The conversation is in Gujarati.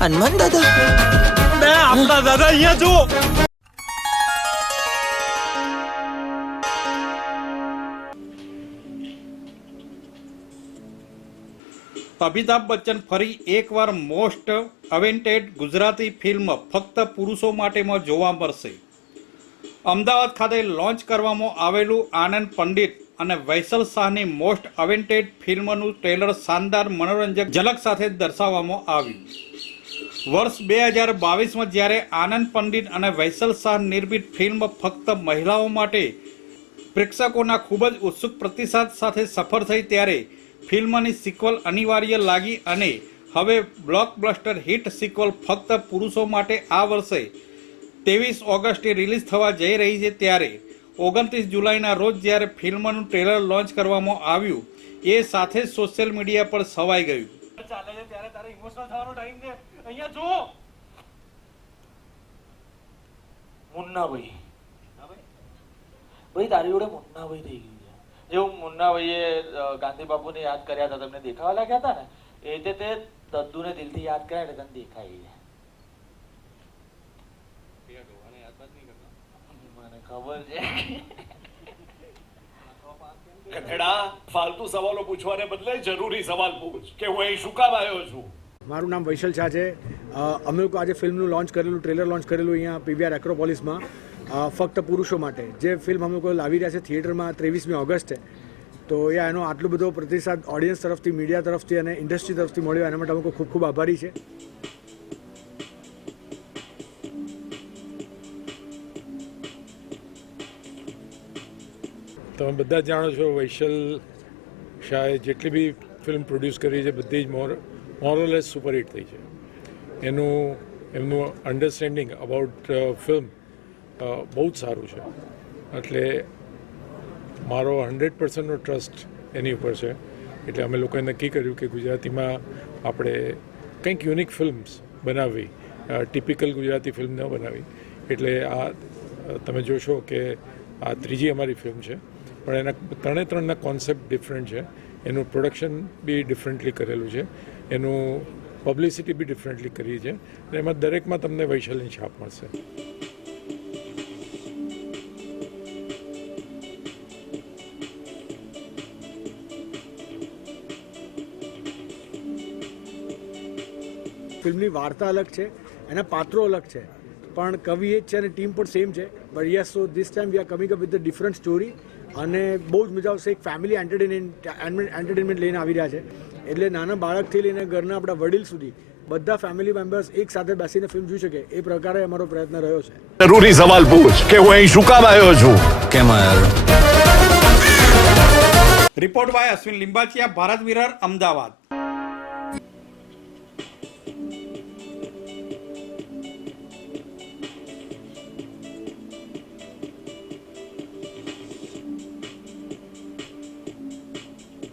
હનુમાન દાદા. બે આપણા દાદા અહીંયા જો અમિતાભ બચ્ચન ફરી એકવાર મોસ્ટ અવેન્ટેડ ગુજરાતી ફિલ્મ ફક્ત પુરુષો માટેમાં જોવા મળશે. અમદાવાદ ખાતે લોન્ચ કરવામાં આવેલું આનંદ પંડિત અને વૈસલ શાહની મોસ્ટ અવેન્ટેડ ફિલ્મનું ટ્રેલર શાનદાર મનોરંજક ઝલક સાથે દર્શાવવામાં આવ્યું. વર્ષ બે હજાર બાવીસમાં જ્યારે આનંદ પંડિત અને વૈસલ શાહ નિર્મિત ફિલ્મ ફક્ત મહિલાઓ માટે પ્રેક્ષકોના ખૂબ જ ઉત્સુક પ્રતિસાદ સાથે સફળ થઈ ત્યારે ફિલ્મની સિક્વલ અનિવાર્ય લાગી અને હવે બ્લોકબ્લસ્ટર હિટ સિક્વલ ફક્ત પુરુષો માટે આ વર્ષે ત્રેવીસ ઓગસ્ટે રિલીઝ થવા જઈ રહી છે ત્યારે ઓગણત્રીસ જુલાઈના રોજ જ્યારે ફિલ્મનું ટ્રેલર લોન્ચ કરવામાં આવ્યું, એ સાથે સોશિયલ મીડિયા પર છવાઈ ગયું. ચાલે છે ત્યારે તારે ઇમોશનલ થવાનો ટાઈમ છે. અહીંયા જો મુન્નાભાઈ. ભાઈ તારી જોડે મુન્નાભાઈ થઈ ગયું છે. જેવું મુન્નાભાઈએ અ, ગાંધી બાપુને યાદ કર્યા હતા તમને દેખાવા લાગ્યા હતા ને એ રીતે તે દદ્દુને દિલથી યાદ કર્યા એટલે તને દેખાય છે. ફાલતુ સવાલો પૂછવાને બદલે જરૂરી સવાલ પૂછ કે હું અહીં શું કામ આવ્યો છું? મારું નામ વૈશલ શાહ છે. અમે લોકો આજે ફિલ્મનું લોન્ચ કરેલું ટ્રેલર લોન્ચ કરેલું અહીંયા પીવીઆર એક્રોપોલિસમાં ફક્ત પુરુષો માટે. જે ફિલ્મ અમે લોકો લાવી રહ્યા છે થિયેટરમાં ત્રેવીસમી ઓગસ્ટે તો યા એનો આટલો બધો પ્રતિસાદ ઓડિયન્સ તરફથી મીડિયા તરફથી અને ઇન્ડસ્ટ્રી તરફથી મળ્યો એના માટે અમે ખૂબ ખૂબ આભારી છે. તમે બધા જાણો છો વૈશલ શાહે જેટલી બી ફિલ્મ પ્રોડ્યુસ કરી છે, બધી જ મોર મોરલેસ સુપરહિટ થઈ છે. એનું, એમનું અન્ડરસ્ટેન્ડિંગ અબાઉટ ફિલ્મ બહુ જ સારું છે. એટલે મારો હંડ્રેડ પર્સન્ટનો ટ્રસ્ટ એની ઉપર છે. એટલે અમે લોકોએ નક્કી કર્યું કે ગુજરાતીમાં આપણે કંઈક યુનિક ફિલ્મ્સ બનાવવી ટિપિકલ ગુજરાતી ફિલ્મ ન બનાવી એટલે આ, તમે જોશો કે આ ત્રીજી અમારી ફિલ્મ છે. પણ એના ત્રણે ત્રણના કોન્સેપ્ટ ડિફરન્ટ છે. એનું પ્રોડક્શન બી ડિફરન્ટલી કરેલું છે. એનું પબ્લિસિટી બી ડિફરન્ટલી કરી છે. અને એમાં દરેકમાં તમને વૈશાલીની છાપ મળશે. ફિલ્મની વાર્તા અલગ છે, એના પાત્રો અલગ છે. પણ કવિ એ જ છે અને ટીમ પણ સેમ છે. But yes so this time we are coming up with the different story અને બહુ જ મજા આવશે. એક ફેમિલી એન્ટરટેનમેન્ટ એન્ટરટેનમેન્ટ લઈને આવી રહ્યા છે. એટલે નાના બાળકથી લઈને ઘરના આપણા વડીલ સુધી બધા ફેમિલી મેમ્બર્સ એક સાથે બેસીને ફિલ્મ જોઈ શકે. એ પ્રકારે અમારો પ્રયત્ન રહ્યો છે. જરૂરી સવાલ પૂછ કે હું અહીં શું કામ આવ્યો છું? કેમ આવ્યો? રિપોર્ટ બાય અશ્વિન લિંબાચિયા ભારત વિરર અમદાવાદ